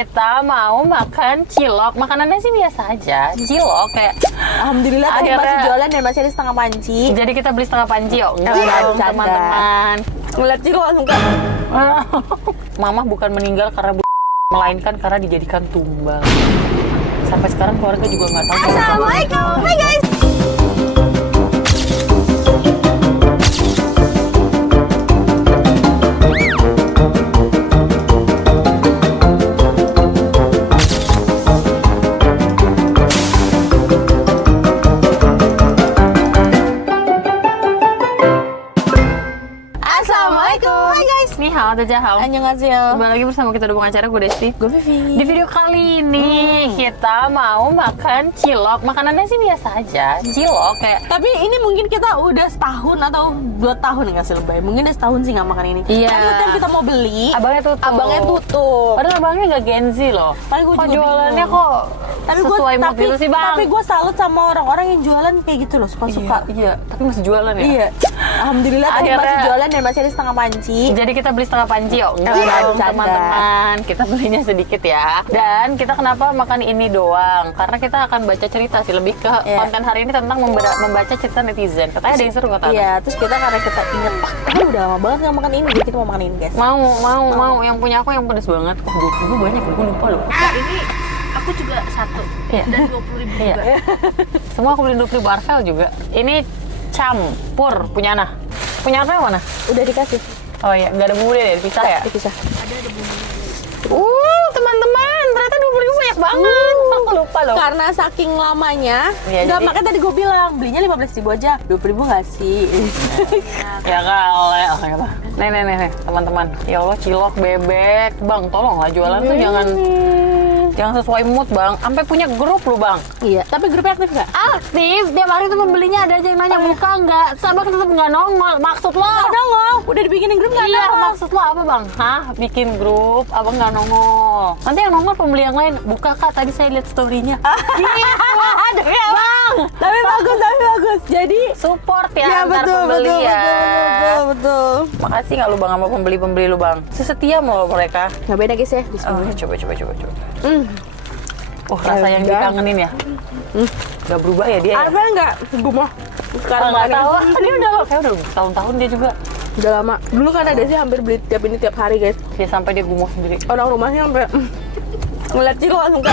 kita mau makan cilok. Makanannya sih biasa aja, cilok kayak. Alhamdulillah tadi Akhirnya- masih jualan dan masih ada setengah panci. Jadi kita beli setengah panci yuk. Enggak Iya, dong bercanda. teman-teman. Ngeliat cilok langsung ke Mama bukan meninggal karena melainkan karena dijadikan tumbal. Sampai sekarang keluarga juga nggak tahu. Assalamualaikum. Hai guys. Assalamualaikum. Hai guys. Nih hao, dajahao. Annyeonghaseyo. Kembali lagi bersama kita di pengacara gue Desti. Gue Vivi. Di video kali ini kita mau makan cilok. Makanannya sih biasa aja, cilok kayak. Tapi ini mungkin kita udah setahun atau 2 tahun nggak sih lebay. Mungkin udah setahun sih nggak makan ini. Iya. Tapi setiap kita mau beli, Abangnya tutup. abangnya tutup. Padahal abangnya nggak Genzi loh. Tapi gue Kok juga jualannya bingung. kok Tapi gue sesuai mood gitu sih bang? Tapi gue salut sama orang-orang yang jualan kayak gitu loh, suka-suka. Iya, tapi masih jualan ya. Iya. Alhamdulillah tadi Akhirnya- masih jualan dan masih ada setengah panci. Jadi kita beli setengah panci yuk. Enggak Iya, dong bercanda. teman-teman. Kita belinya sedikit ya. Dan kita kenapa makan ini doang? Karena kita akan baca cerita sih. Lebih ke Iya. konten hari ini tentang membaca cerita netizen. Katanya ada yang seru kata. Iya, terus kita karena kita inget, ini udah lama banget nggak makan ini, jadi kita mau makan ini guys. Mau. Yang punya aku yang pedes banget. Oh, gue banyak, gue lupa loh. Nah, ini aku juga satu Iya. dan 20.000 Iya. juga. Semua aku beli 20 Arvel juga. Ini campur punya Ana. Punya Arvel mana? Udah dikasih, Oh iya, nggak ada bumbu deh, dipisah ya? dipisah. Teman-teman, ternyata 20.000 banyak banget. Aku lupa loh. Karena saking lamanya, Iya, nggak jadi- makanya tadi gue bilang belinya 15.000 aja, 20.000 nggak sih? Ya kali, nih, teman-teman. Ya Allah, cilok, bebek, bang, tolonglah jualan tuh jangan sesuai mood bang. Sampai punya grup lu bang. Iya, tapi grupnya aktif nggak? Aktif, tiap hari tuh pembelinya ada aja yang nanya buka nggak. Sabang tetap nggak nongol. Maksud lo? Nggak nongol, udah dibikinin grup nggak Iya, nongol. maksud lo apa bang? Hah? Bikin grup, abang nggak nongol. Nanti yang nongol pembeli yang lain. Buka kak, tadi saya lihat story-nya. Gitu. Bang, Tapi bagus. Jadi, support ya, ya antar betul, pembeli betul, ya. betul. Makasih nggak lu bang sama pembeli-pembeli lu bang. Sesetia mau mereka. Nggak beda guys ya, Oh, bismillah. coba. Hmm. Oh, rasa yang Udah. dikangenin ya? Gak berubah ya dia ya? Ada nggak? Gue mah sekarang Nggak makannya. tahu, dia udah kayak udah tahun-tahun dia juga. Udah lama. Dulu kan ada sih hampir beli tiap hari guys. Ya sampai dia gumoh sendiri. Orang rumahnya sampai ngeliat cilok langsung ke.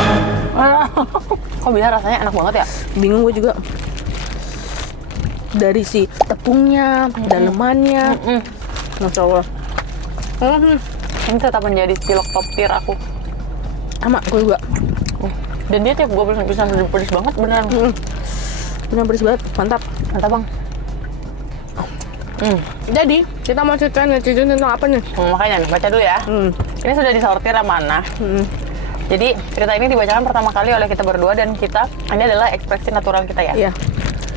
Kok bisa rasanya enak banget ya? Bingung gue juga. Dari si tepungnya, dalemannya, masya Allah. Ini tetap menjadi cilok top tier aku. Sama gue juga. Dan dia tiap gue bisa pedes banget beneran. Benar pedes banget, mantap. Mantap bang. Jadi kita mau ceritain netizen tentang apa nih? Makanya nih, baca dulu ya. Ini sudah disortir sama Ana. Jadi cerita ini dibacakan pertama kali oleh kita berdua dan ini adalah ekspresi natural kita ya. Iya.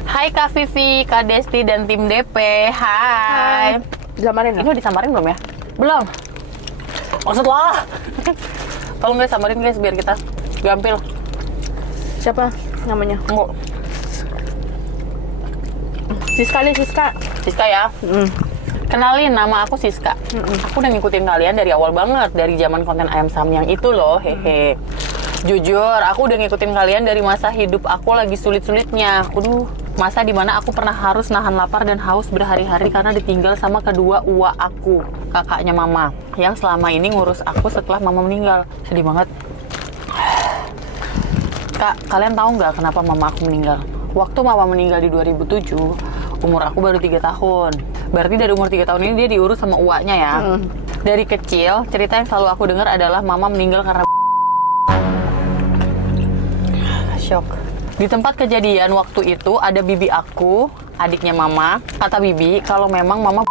Hai Kak Vivi, Kak Desti dan tim DP. Hai. Disamarin Ini ya? udah disamarin belum ya? Belum. Maksud lo? Tolong guys samarin guys biar kita gampil. Siapa namanya? Enggak. Siska nih, Siska. Siska ya. Kenalin, nama aku Siska. Aku udah ngikutin kalian dari awal banget, dari zaman konten Ayam Samyang itu loh, hehe. Jujur, aku udah ngikutin kalian dari masa hidup aku lagi sulit-sulitnya. Masa dimana aku pernah harus nahan lapar dan haus berhari-hari karena ditinggal sama kedua uwa aku, kakaknya mama, yang selama ini ngurus aku setelah mama meninggal. Sedih banget. Kak, kalian tahu nggak kenapa mama aku meninggal? Waktu mama meninggal di 2007, umur aku baru 3 tahun. Berarti dari umur 3 tahun ini dia diurus sama uaknya ya. Dari kecil, cerita yang selalu aku dengar adalah mama meninggal karena shock. Di tempat kejadian waktu itu ada bibi aku, adiknya mama. Kata bibi kalau memang mama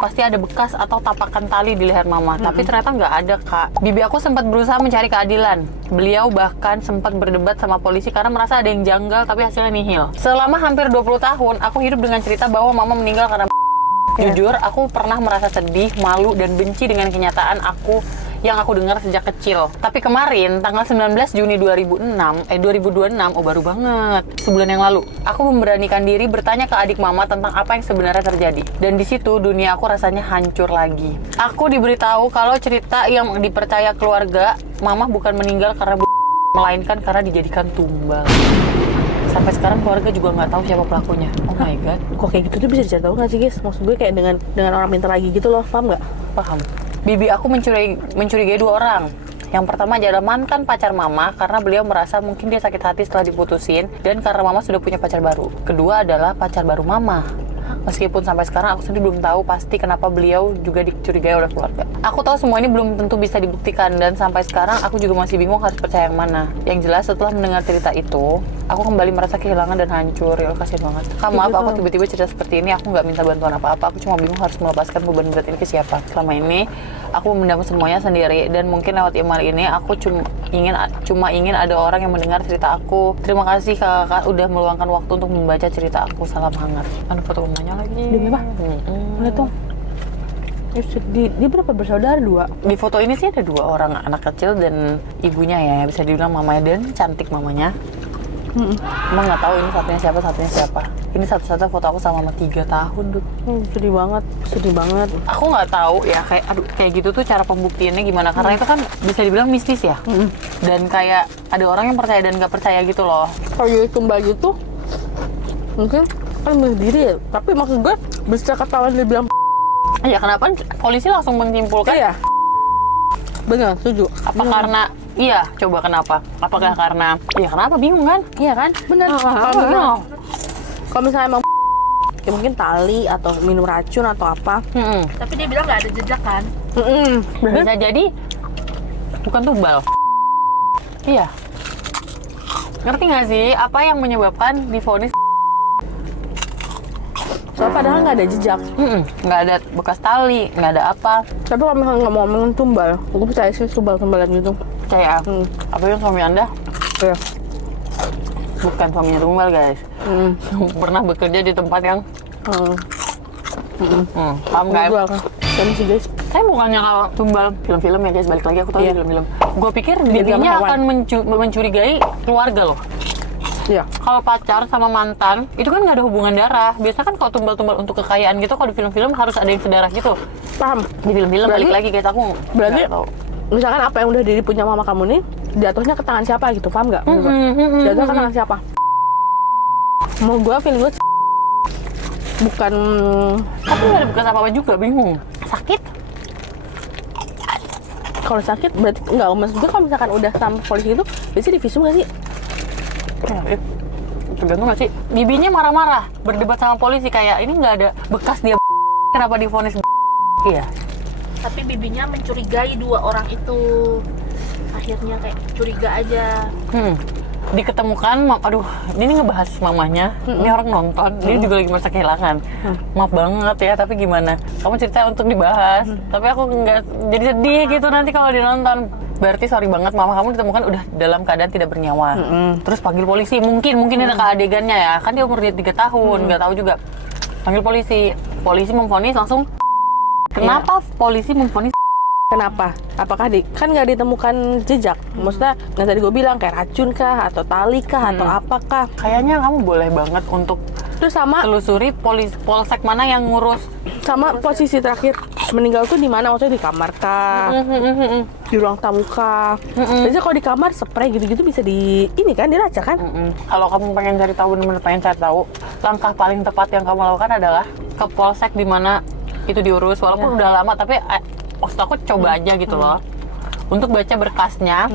pasti ada bekas atau tapakan tali di leher mama. Tapi ternyata nggak ada, Kak. Bibi aku sempat berusaha mencari keadilan. Beliau bahkan sempat berdebat sama polisi karena merasa ada yang janggal, tapi hasilnya nihil. Selama hampir 20 tahun, aku hidup dengan cerita bahwa mama meninggal karena jujur, aku pernah merasa sedih, malu, dan benci dengan kenyataan yang aku dengar sejak kecil. Tapi kemarin, tanggal 19 Juni 2026, oh baru banget, sebulan yang lalu, aku memberanikan diri bertanya ke adik mama tentang apa yang sebenarnya terjadi. Dan di situ dunia aku rasanya hancur lagi. Aku diberitahu kalau cerita yang dipercaya keluarga mama bukan meninggal karena melainkan karena dijadikan tumbal. Sampai sekarang keluarga juga nggak tahu siapa pelakunya. Oh my god. Kok kayak gitu tuh bisa dicari tahu nggak sih guys? Maksud gue kayak dengan orang pintar lagi gitu loh, paham nggak? Paham. Bibi aku mencurigai 2 orang. Yang pertama adalah mantan pacar mama karena beliau merasa mungkin dia sakit hati setelah diputusin dan karena mama sudah punya pacar baru. Kedua adalah pacar baru mama. Meskipun sampai sekarang aku sendiri belum tahu pasti kenapa beliau juga dicurigai oleh keluarga. Aku tahu semua ini belum tentu bisa dibuktikan dan sampai sekarang aku juga masih bingung harus percaya yang mana. Yang jelas setelah mendengar cerita itu, aku kembali merasa kehilangan dan hancur. Ya kasihan banget. Maaf aku tiba-tiba cerita seperti ini, aku nggak minta bantuan apa-apa. Aku cuma bingung harus melepaskan beban berat ini ke siapa. Selama ini aku memendam semuanya sendiri dan mungkin lewat email ini aku cuma ingin ada orang yang mendengar cerita aku. Terima kasih kakak udah meluangkan waktu untuk membaca cerita aku. Salam hangat. Ada foto mamanya lagi. Demi apa? Lihat dong. Dia berapa bersaudara? 2. Di foto ini sih ada 2 orang anak kecil dan ibunya ya, bisa dibilang mamanya, dan cantik mamanya. Emang nggak tahu ini satunya siapa. Ini satu-satu foto aku sama mama 3 tahun, Dut. Sedih banget. Aku nggak tahu ya, kayak gitu tuh cara pembuktiannya gimana, karena itu kan bisa dibilang mistis ya. Dan kayak ada orang yang percaya dan nggak percaya gitu loh. Kalau dia tumbal gitu, mungkin kan berdiri ya. Tapi maksud gue, bisa ketahuan dia bilang Ya kenapa polisi langsung menyimpulkan? iya. Benar, setuju. Apa karena iya? Coba kenapa? Apakah karena? Ya kenapa? Bingung kan? Iya kan? Benar. Kalau misalnya emang ya mungkin tali atau minum racun atau apa. Tapi dia bilang nggak ada jejak kan? Bisa jadi bukan tumbal. Iya. Ngerti nggak sih apa yang menyebabkan divonis? Soalnya padahal nggak ada jejak. Nggak ada bekas tali, nggak ada apa. Tapi kalau misalnya nggak mau ngomongin tumbal, gue percaya sih tumbal-tumbalan gitu. Percaya? Apa yang suami Anda? Iya. Bukan suaminya tumbal, guys. Pernah bekerja di tempat yang paham nggak? Dan sih guys. Saya bukannya kalau tumbal film-film ya guys, balik lagi aku tahu film-film. Gue pikir bibinya akan mencurigai keluarga loh. Iya. Kalau pacar sama mantan, itu kan nggak ada hubungan darah. Biasanya kan kalau tumbal-tumbal untuk kekayaan gitu, kalau di film-film harus ada yang sedarah gitu. Paham. Di film-film balik lagi guys, aku Berarti nggak tahu. misalkan apa yang udah punya mama kamu nih, jatuhnya ke tangan siapa gitu, paham nggak? Jatuhnya ke tangan siapa? Mau gue feeling gue bukan. Tapi nggak ada bekas apa-apa juga, bingung. Sakit? Kalau sakit berarti nggak, maksud gue kalau misalkan udah sama polisi itu biasanya divisum nggak sih? Tergantung nggak sih? Bibinya marah-marah, berdebat sama polisi kayak ini nggak ada bekas dia kenapa divonis iya. Tapi bibinya mencurigai 2 orang itu. Akhirnya kayak curiga aja. Diketemukan, aduh ini ngebahas mamanya, ini orang nonton, dia juga lagi merasa kehilangan. Maaf banget ya, tapi gimana? Kamu cerita untuk dibahas, tapi aku nggak jadi sedih gitu nanti kalau dinonton. Berarti sorry banget, mama kamu ditemukan udah dalam keadaan tidak bernyawa. Terus panggil polisi, mungkin ada keadegannya ya, kan dia umur 3 tahun, nggak tahu juga. Panggil polisi memvonis langsung. Kenapa polisi memvonis? Kenapa? Apakah kan nggak ditemukan jejak? Maksudnya yang tadi gue bilang kayak racun kah, atau tali kah, atau apakah? Kayaknya kamu boleh banget untuk Terus sama telusuri polsek mana yang ngurus. sama posisi terakhir meninggal tuh di mana? Maksudnya di kamar kah? Di ruang tamu kah? Biasanya kalau di kamar spray gitu-gitu bisa ini kan dilacak kan? Kalau kamu pengen cari tahu, benar-benar pengen cari tahu, langkah paling tepat yang kamu lakukan adalah ke polsek di mana itu diurus. Walaupun udah lama, tapi maksud aku coba aja gitu loh, untuk baca berkasnya.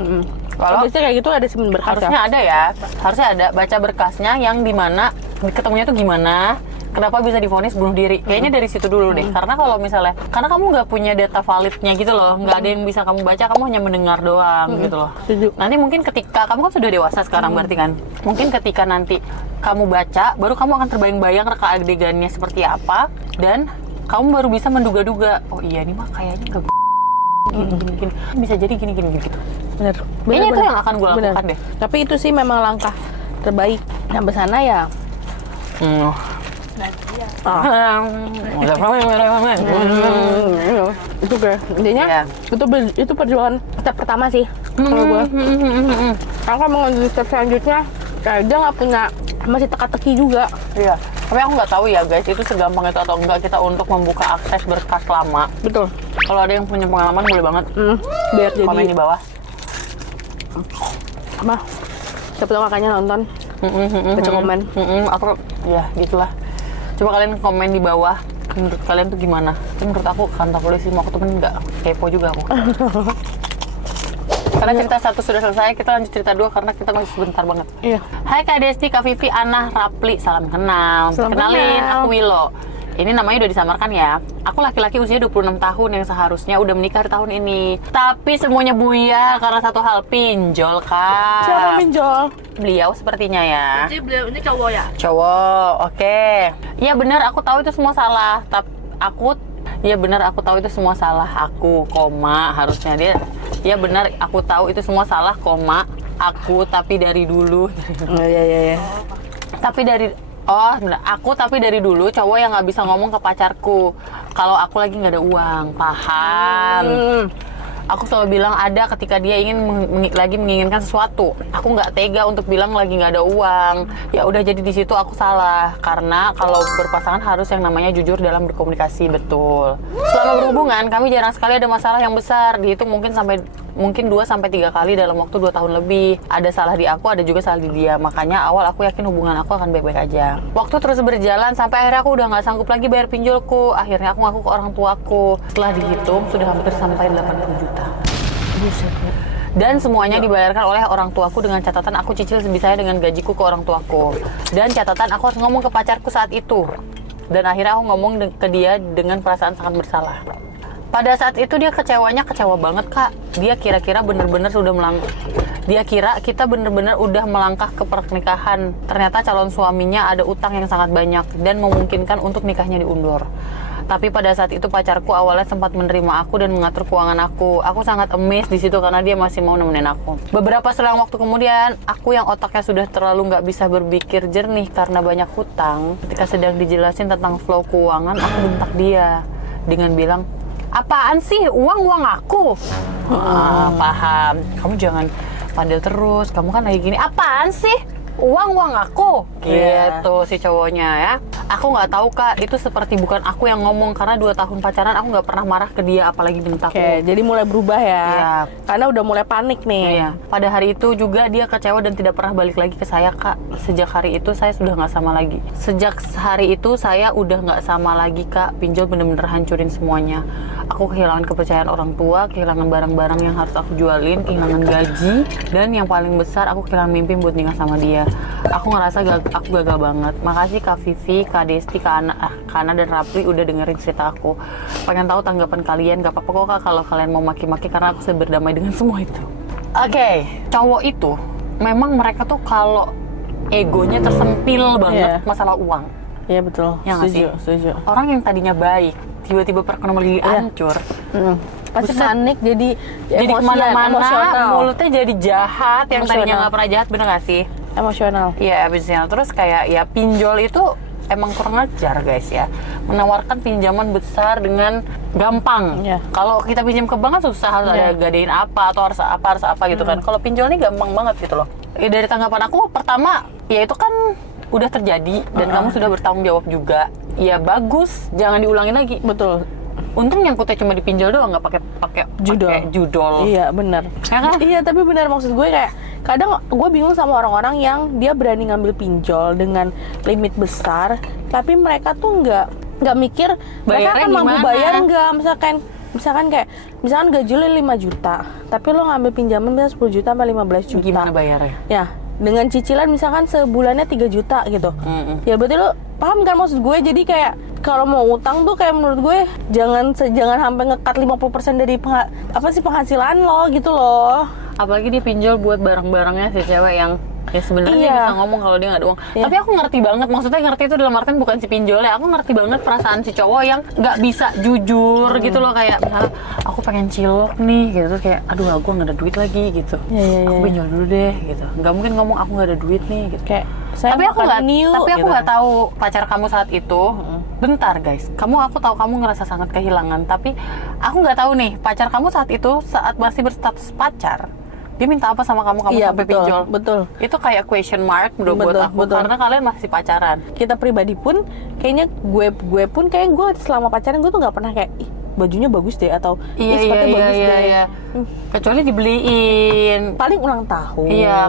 Kalau biasanya kayak gitu ada simen berkas harusnya ada ya, harusnya ada baca berkasnya yang dimana ketemunya tuh gimana, kenapa bisa divonis bunuh diri. Kayaknya dari situ dulu deh, karena kalau misalnya, karena kamu nggak punya data validnya gitu loh, nggak ada yang bisa kamu baca, kamu hanya mendengar doang gitu loh. Nanti mungkin ketika kamu kan sudah dewasa sekarang berarti kan, mungkin ketika nanti kamu baca, baru kamu akan terbayang-bayang reka adegannya seperti apa, dan kamu baru bisa menduga-duga, oh iya ini mah kayaknya nggak gini, bisa jadi gini gitu. Bener. Kayaknya itu yang akan gue lakukan deh. Tapi itu sih memang langkah terbaik. Sampai sana ya. Itu kayak intinya itu perjuangan step pertama sih kalau gue. Aku mau lanjut step selanjutnya, kayak dia nggak punya, masih teka-teki juga. Iya. Tapi aku nggak tahu ya guys, itu segampang itu atau enggak kita untuk membuka akses berkas lama. Betul. Kalau ada yang punya pengalaman boleh banget Biar jadi komen di bawah. Apa? Siapa tahu kakaknya nonton. Baca komen. Aku ya gitulah. Coba kalian komen di bawah. Menurut kalian tuh gimana? Tapi menurut aku kantor polisi mau aku temen nggak? Kepo juga aku. Karena cerita 1 sudah selesai, kita lanjut cerita 2 karena kita masih sebentar banget. Iya. Hai Kak Desti, Kak Vivi, Ana, Rapli, salam kenal. Salam Kenalin, kenal. aku Willow. Ini namanya udah disamarkan ya. Aku laki-laki usia 26 tahun yang seharusnya udah menikah di tahun ini. Tapi semuanya buyar karena satu hal, pinjol Kak. Siapa pinjol? Beliau sepertinya ya. Jadi beliau ini cowok ya? Cowok, oke. Iya benar, aku tahu itu semua salah. Tapi iya benar, aku tahu itu semua salah aku, koma, harusnya dia. Iya benar, aku tahu itu semua salah, koma, aku tapi dari dulu. Iya. Tapi dari dulu cowok yang nggak bisa ngomong ke pacarku kalau aku lagi nggak ada uang, paham? Aku selalu bilang ada ketika dia ingin lagi menginginkan sesuatu. Aku nggak tega untuk bilang lagi nggak ada uang. Ya udah, jadi di situ aku salah. Karena kalau berpasangan harus yang namanya jujur dalam berkomunikasi, betul. Selama berhubungan, kami jarang sekali ada masalah yang besar. Dihitung mungkin 2-3 kali dalam waktu 2 tahun lebih. Ada salah di aku, ada juga salah di dia. Makanya awal aku yakin hubungan aku akan baik-baik aja. Waktu terus berjalan sampai akhirnya aku udah nggak sanggup lagi bayar pinjolku. Akhirnya aku ngaku ke orang tuaku. Setelah dihitung sudah hampir sampai 80 juta. Dan semuanya dibayarkan oleh orang tuaku dengan catatan aku cicil sebisanya dengan gajiku ke orang tuaku. Dan catatan aku harus ngomong ke pacarku saat itu. Dan akhirnya aku ngomong ke dia dengan perasaan sangat bersalah. Pada saat itu dia kecewa banget Kak. Dia kira kita bener-bener udah melangkah ke pernikahan. Ternyata calon suaminya ada utang yang sangat banyak dan memungkinkan untuk nikahnya diundur. Tapi pada saat itu pacarku awalnya sempat menerima aku dan mengatur keuangan aku. Aku sangat amazed di situ karena dia masih mau nemenin aku. Beberapa selang waktu kemudian, aku yang otaknya sudah terlalu nggak bisa berpikir jernih karena banyak hutang. Ketika sedang dijelasin tentang flow keuangan, aku bentak dia dengan bilang, apaan sih uang aku? Paham. Kamu jangan padel terus. Kamu kan lagi gini. Apaan sih? Uang aku, gitu si cowoknya ya. Aku nggak tahu Kak, itu seperti bukan aku yang ngomong karena 2 tahun pacaran aku nggak pernah marah ke dia apalagi bentak. Oke, jadi mulai berubah ya. Iya. Karena udah mulai panik nih. Iya. Pada hari itu juga dia kecewa dan tidak pernah balik lagi ke saya Kak. Sejak hari itu saya sudah nggak sama lagi. Kak. Pinjol bener-bener hancurin semuanya. Aku kehilangan kepercayaan orang tua, kehilangan barang-barang yang harus aku jualin, kehilangan gaji, dan yang paling besar aku kehilangan mimpi buat nikah sama dia. Aku ngerasa aku gagal banget. Makasih Kak Vivi, Kak Desti, Kak Ana dan Rapli udah dengerin cerita aku. Pengen tahu tanggapan kalian. Gak apa-apa kok Kak kalau kalian mau maki-maki karena aku sudah berdamai dengan semua itu. Oke, cowok itu memang mereka tuh kalau egonya tersentil banget masalah uang. Iya betul. Ya nggak sih? Setuju. Orang yang tadinya baik, tiba-tiba perekonomian hancur. Pasti Buset. panik, jadi Kemana-mana, emosional. mulutnya jadi jahat, yang tadinya Emosional. nggak pernah jahat, bener nggak sih? Emosional. Iya, emosional. Terus kayak ya pinjol itu emang kurang ajar guys ya. Menawarkan pinjaman besar dengan gampang. Iya. Kalau kita pinjam ke bank kan susah, harus ada gadein apa atau harus apa gitu kan. Kalau pinjol ini gampang banget gitu loh. Ya, dari tanggapan aku pertama, ya itu kan udah terjadi dan kamu sudah bertanggung jawab juga. Ya bagus, jangan diulangin lagi. Betul. Untung nyangkutnya cuma dipinjol doang, nggak pakai judol. Iya benar. Ya kan? Iya tapi benar, maksud gue kayak kadang gue bingung sama orang-orang yang dia berani ngambil pinjol dengan limit besar, tapi mereka tuh nggak mikir mereka Bayarnya akan mampu gimana? bayar nggak. Misalkan gaji lo 5 juta, tapi lo ngambil pinjaman bisa 10 juta sampai 15 juta. Gimana bayarnya? Ya, dengan cicilan misalkan sebulannya 3 juta gitu. Ya berarti lo paham kan maksud gue? Jadi kayak kalau mau utang tuh kayak menurut gue jangan sampai ngekat 50% dari penghasilan lo gitu loh. Apalagi dia pinjol buat barang-barangnya si cewek yang ya sebenarnya dia bisa ngomong kalau dia nggak ada uang. Tapi aku ngerti banget, maksudnya ngerti itu dalam artian bukan si pinjolnya. Aku ngerti banget perasaan si cowok yang nggak bisa jujur gitu loh, kayak misalnya aku pengen cilok nih gitu, terus kayak aduh aku nggak ada duit lagi gitu. Aku pinjol dulu deh gitu. Nggak mungkin ngomong aku nggak ada duit nih gitu. Kayak tapi aku nggak tahu pacar kamu saat itu. Bentar guys, aku tahu kamu ngerasa sangat kehilangan, tapi aku nggak tahu nih pacar kamu saat itu saat masih berstatus pacar, dia minta apa sama kamu sampai pinjol. Betul. Itu kayak question mark buat aku. Karena kalian masih pacaran. Kita pribadi pun kayaknya gue pun kayak gue selama pacaran gue tuh nggak pernah kayak bajunya bagus deh atau Iya, sepatunya iya, bagus iya, deh. iya. Kecuali dibeliin. Paling ulang tahun. Iya,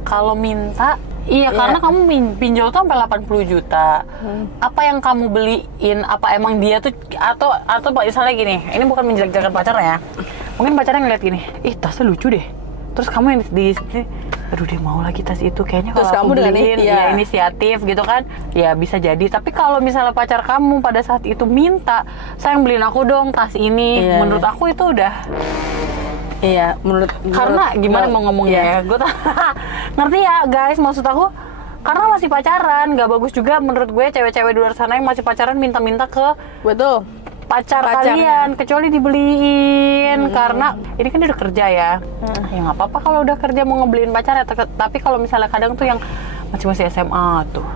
kalau minta, iya, karena kamu pinjol tuh sampai 80 juta. Apa yang kamu beliin? Apa emang dia tuh atau misalnya gini, ini bukan menjelek-jelekan pacar ya. Mungkin pacarnya ngeliat gini, ih tasnya lucu deh. Terus kamu yang di aduh dia mau lagi tas itu kayaknya Terus kalau aku kamu dengan beliin ya inisiatif gitu kan, ya bisa jadi. Tapi kalau misalnya pacar kamu pada saat itu minta, sayang beliin aku dong tas ini, menurut aku itu udah menurut karena gimana mau ngomongnya ya, gue ngerti ya guys, maksud aku karena masih pacaran, nggak bagus juga menurut gue cewek-cewek di luar sana yang masih pacaran minta-minta ke betul pacar kalian, kecuali dibeliin. Karena ini kan dia udah kerja ya, ya nggak apa-apa kalau udah kerja mau ngebeliin pacar ya. Tapi kalau misalnya kadang tuh yang masih SMA tuh,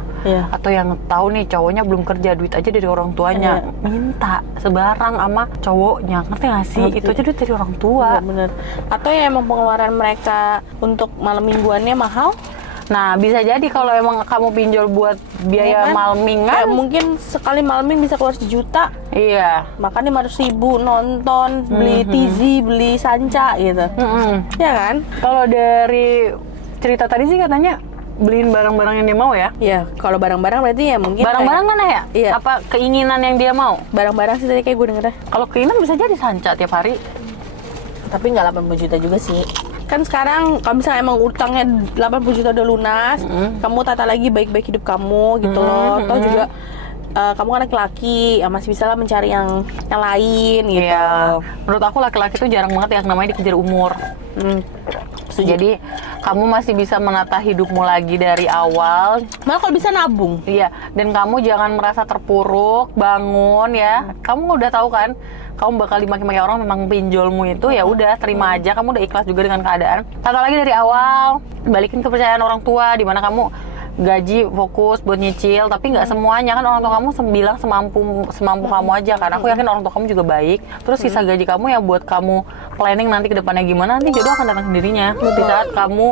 atau yang tahu nih cowoknya belum kerja, duit aja dari orang tuanya, minta sebarang sama cowoknya, ngerti nggak sih? Itu aja duit dari orang tua. Bener. Atau ya emang pengeluaran mereka untuk malam mingguannya mahal. Nah, bisa jadi kalau emang kamu pinjol buat biaya malmingan, kayak mungkin sekali malming bisa keluar 1 juta. Iya. Makan 500.000, nonton, beli TV, beli sanca gitu. Ya kan? Kalau dari cerita tadi sih katanya beliin barang-barang yang dia mau ya? Iya, kalau barang-barang berarti ya mungkin Barang-barang kan ya? Iya. Apa keinginan yang dia mau? Barang-barang sih tadi kayak gue dengernya. Kalau keinginan bisa jadi sanca tiap hari. Tapi nggak 80 juta juga sih. Kan sekarang kalau misalnya emang utangnya 80 juta udah lunas, kamu tata lagi baik-baik hidup kamu gitu loh. Atau juga kamu kan laki-laki, ya masih bisa lah mencari yang lain gitu. Iya. Menurut aku laki-laki tuh jarang banget yang namanya dikejar umur. Jadi kamu masih bisa menata hidupmu lagi dari awal. Malah kalau bisa nabung. Iya, dan kamu jangan merasa terpuruk, bangun ya. Kamu udah tahu kan, kamu bakal dimaki-maki orang memang pinjolmu itu, ya udah terima aja, kamu udah ikhlas juga dengan keadaan. Tata lagi dari awal, balikin kepercayaan orang tua, di mana kamu gaji fokus buat nyicil, tapi nggak semuanya kan orang tua kamu bilang semampu kamu aja kan. Aku yakin orang tua kamu juga baik. Terus sisa gaji kamu ya buat kamu planning nanti ke depannya gimana, nanti jodoh akan datang sendirinya. Di saat kamu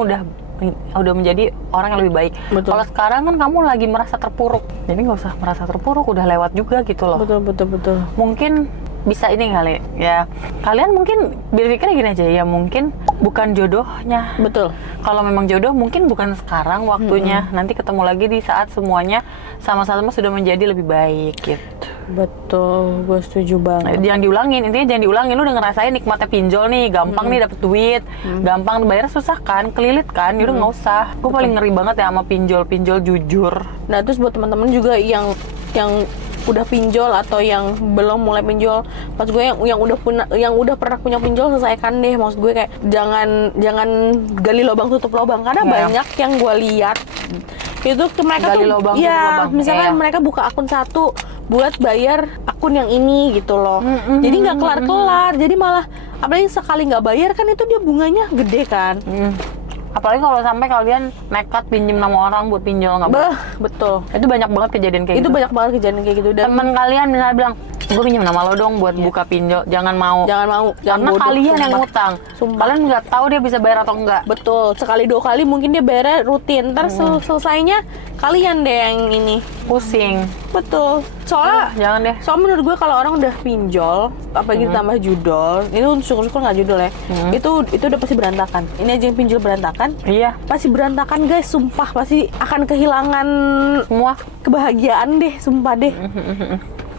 udah menjadi orang yang lebih baik. Kalau sekarang kan kamu lagi merasa terpuruk, jadi nggak usah merasa terpuruk, udah lewat juga gitu loh. Betul. Mungkin bisa ini kali ya, kalian mungkin berpikirnya gini aja ya, mungkin bukan jodohnya. Betul. Kalau memang jodoh mungkin bukan sekarang waktunya, nanti ketemu lagi di saat semuanya sama-sama sudah menjadi lebih baik gitu. Betul, gue setuju banget. Jangan diulangin, intinya jangan diulangin. Lu udah ngerasain nikmatnya pinjol nih, gampang nih dapet duit, gampang bayar, susah kan, kelilit kan, yaudah nggak usah. Gue paling ngeri banget ya sama pinjol jujur. Nah terus buat teman-teman juga yang udah pinjol atau yang belum mulai pinjol, maksud gue yang udah pernah punya pinjol, selesaikan deh. Maksud gue kayak jangan gali lubang tutup lubang, karena banyak yang gue lihat itu mereka gali tuh lubang, misalkan mereka buka akun satu buat bayar akun yang ini gitu loh. Jadi nggak kelar-kelar, jadi malah apalagi sekali nggak bayar kan itu dia bunganya gede kan. Apalagi kalau sampai kalian nekat pinjem nama orang buat pinjol, nggak boleh. Betul. Itu banyak banget kejadian kayak gitu. Itu banyak banget kejadian kayak gitu. Dan temen kalian misalnya bilang, gue pinjam nama lo dong buat buka pinjol, jangan mau. Karena bodoh, kalian yang sumpah. ngutang. Sumpah. Kalian nggak tahu dia bisa bayar atau enggak. Betul, sekali 2 kali mungkin dia bayarnya rutin. Ntar selesainya kalian deh yang ini Pusing. betul. Soalnya Jangan deh. soalnya menurut gue kalau orang udah pinjol, apalagi ditambah judol, itu syukur-syukur nggak judol ya. Itu udah pasti berantakan. Ini aja yang pinjol berantakan. Iya. Pasti berantakan guys, sumpah pasti akan kehilangan Semua. kebahagiaan deh, sumpah deh.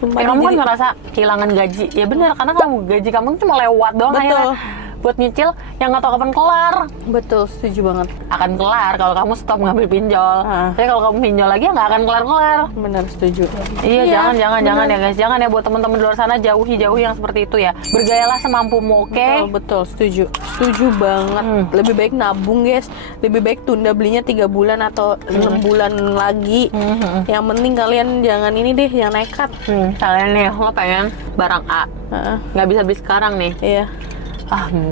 Sumpah Kamu kan jadi- ngerasa kehilangan gaji. Ya benar, karena gaji kamu cuma lewat doang Betul. akhirnya. Buat nyicil yang nggak tahu kapan kelar. Betul, setuju banget. Akan kelar kalau kamu stop ngambil pinjol. Tapi kalau kamu pinjol lagi ya nggak akan kelar-kelar. Benar, setuju. Iya, jangan ya guys. Jangan ya buat teman-teman di luar sana, jauhi yang seperti itu ya. Bergayalah semampumu, oke? Betul, setuju. Setuju banget. Lebih baik nabung, guys. Lebih baik tunda belinya 3 bulan atau 6 bulan lagi. Yang penting kalian jangan ini deh, yang nekat. Kalian nih, lo pengen barang A. Nggak bisa beli sekarang nih. Iya.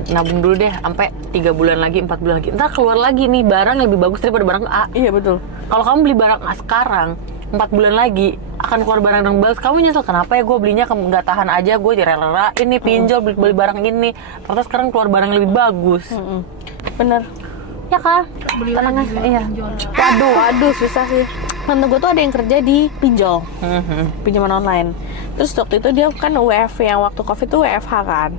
Nabung dulu deh sampai 3 bulan lagi, 4 bulan lagi. Ntar keluar lagi nih barang yang lebih bagus daripada barang A. Iya, betul. Kalau kamu beli barang A sekarang, 4 bulan lagi akan keluar barang yang bagus. Kamu nyesel, kenapa ya gue belinya nggak tahan aja, gue rela-relain nih pinjol beli barang ini. Ternyata sekarang keluar barang yang lebih bagus. Bener. Ya kan? Beli Tenang lagi, aja. Iya. Waduh, susah sih. Tante gue tuh ada yang kerja di pinjol, pinjaman online. Terus waktu itu dia kan WFH, yang waktu COVID tuh WFH kan.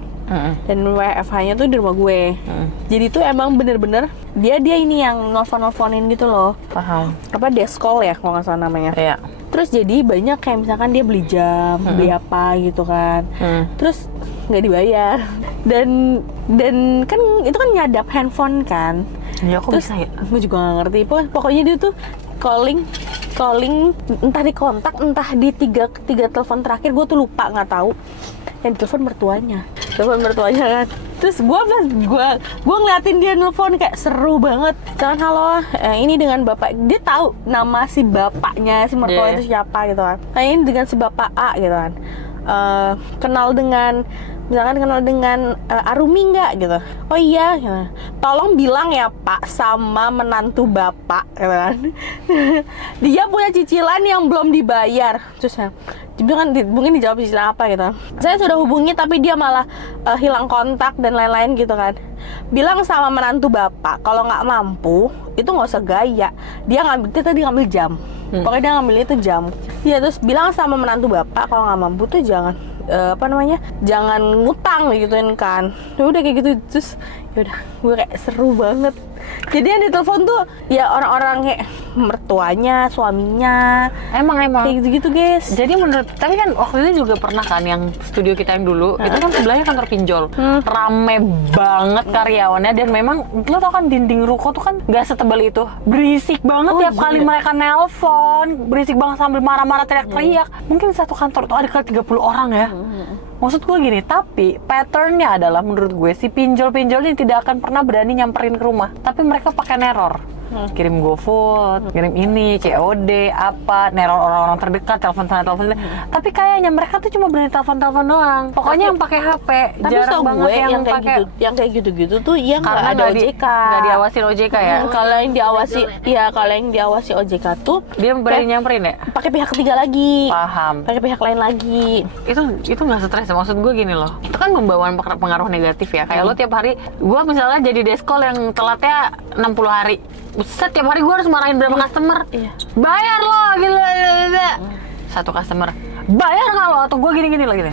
Dan WFH-nya tuh di rumah gue. Jadi tuh emang bener-bener dia ini yang nelfon-nelfonin gitu loh. Paham. Apa, desk call ya kalau nggak salah namanya. Iya. Terus jadi banyak kayak misalkan dia beli jam, beli apa gitu kan. Terus nggak dibayar. Dan kan itu kan nyadap handphone kan. Ya kok Terus bisa ya? gue juga nggak ngerti. Pokoknya dia tuh calling entah di kontak, entah di tiga telepon terakhir, gue tuh lupa, nggak tahu. Yang telepon mertuanya kan. Terus gue ngeliatin dia nelfon kayak seru banget. Jangan, halo, ini dengan bapak, dia tahu nama si bapaknya si mertua itu siapa gitu kan. Nah, ini dengan si bapak A gitu kan. Kenal dengan Arumi nggak gitu. Oh iya gitu. Tolong bilang ya Pak sama menantu bapak gitu kan. Dia punya cicilan yang belum dibayar. Terus mungkin dijawab cicilan apa gitu. Saya sudah hubungi tapi dia malah hilang kontak dan lain-lain gitu kan. Bilang sama menantu bapak kalau nggak mampu itu nggak usah gaya. Dia ngambil jam. Pokoknya dia ngambil itu jam. Ya terus bilang sama menantu bapak kalau nggak mampu tuh jangan jangan ngutang gituin kan. Ya udah kayak gitu. Terus ya udah, gue kayak seru banget. Jadi yang ditelepon tuh ya orang-orang kayak mertuanya, suaminya. Emang kayak gitu-gitu guys. Jadi menurut, tapi kan waktu itu juga pernah kan yang studio kita yang dulu, itu kan sebelahnya kantor pinjol. Rame banget karyawannya, dan memang lo tau kan dinding ruko tuh kan gak setebal itu. Berisik banget tiap kali mereka nelpon, berisik banget sambil marah-marah teriak-teriak. Mungkin satu kantor tuh ada kali 30 orang ya. Maksud gue gini, tapi patternnya adalah menurut gue si pinjol-pinjol ini tidak akan pernah berani nyamperin ke rumah, tapi mereka pakai neror. Kirim GoFood, kirim ini, COD, apa, neror orang-orang terdekat, telepon. Tapi kayaknya mereka tuh cuma berani telepon doang. Pokoknya yang pakai HP. Tapi jarang banget gue yang kayak gitu-gitu tuh yang nggak ada OJK. Nggak diawasin OJK ya? Kalau yang diawasi OJK tuh Dia berani nyamperin ya? pakai pihak ketiga lagi. Paham. Pakai pihak lain lagi. Itu nggak stres. Maksud gue gini loh, itu kan membawa pengaruh negatif ya. Kayak lo tiap hari, gue misalnya jadi desk call yang telatnya 60 hari. Buset, tiap hari gue harus marahin berapa customer? Bayar lo, gila. Satu customer, bayar nggak lo? Atau gue gini lah gitu.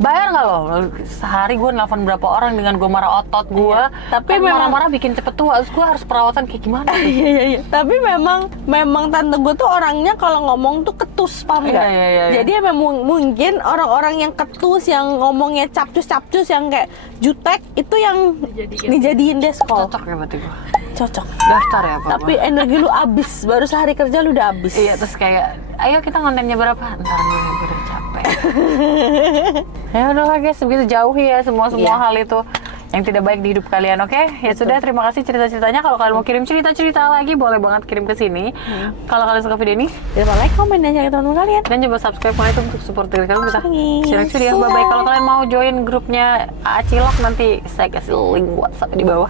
Bayar nggak lo? Sehari gue nelfon berapa orang dengan gue marah otot gue. Tapi marah-marah bikin cepet tua. Terus gue harus perawatan kayak gimana? Iya. Tapi memang tante gue tuh orangnya kalau ngomong tuh ketus, paham nggak? Iya. Jadi memang mungkin orang-orang yang ketus, yang ngomongnya capcus, yang kayak jutek, itu yang dijadiin desk call. Cocok ya berarti gue. Cocok. Daftar ya apa? Tapi energi lu abis, baru sehari kerja lu udah abis. Iya, terus kayak, ayo kita kontennya berapa? Ntar gue udah capek. Ya udah lah guys, begitu jauhi ya semua hal itu yang tidak baik di hidup kalian, oke? Ya sudah, terima kasih cerita-ceritanya. Kalau kalian mau kirim cerita-cerita lagi, boleh banget kirim ke sini. Kalau kalian suka video ini, jangan lupa like, komen, dan share ke teman-teman kalian. dan coba subscribe itu untuk support kalian. Kita share video. Bye. Bye-bye. Kalau kalian mau join grupnya Acilok, nanti saya kasih link WhatsApp di bawah.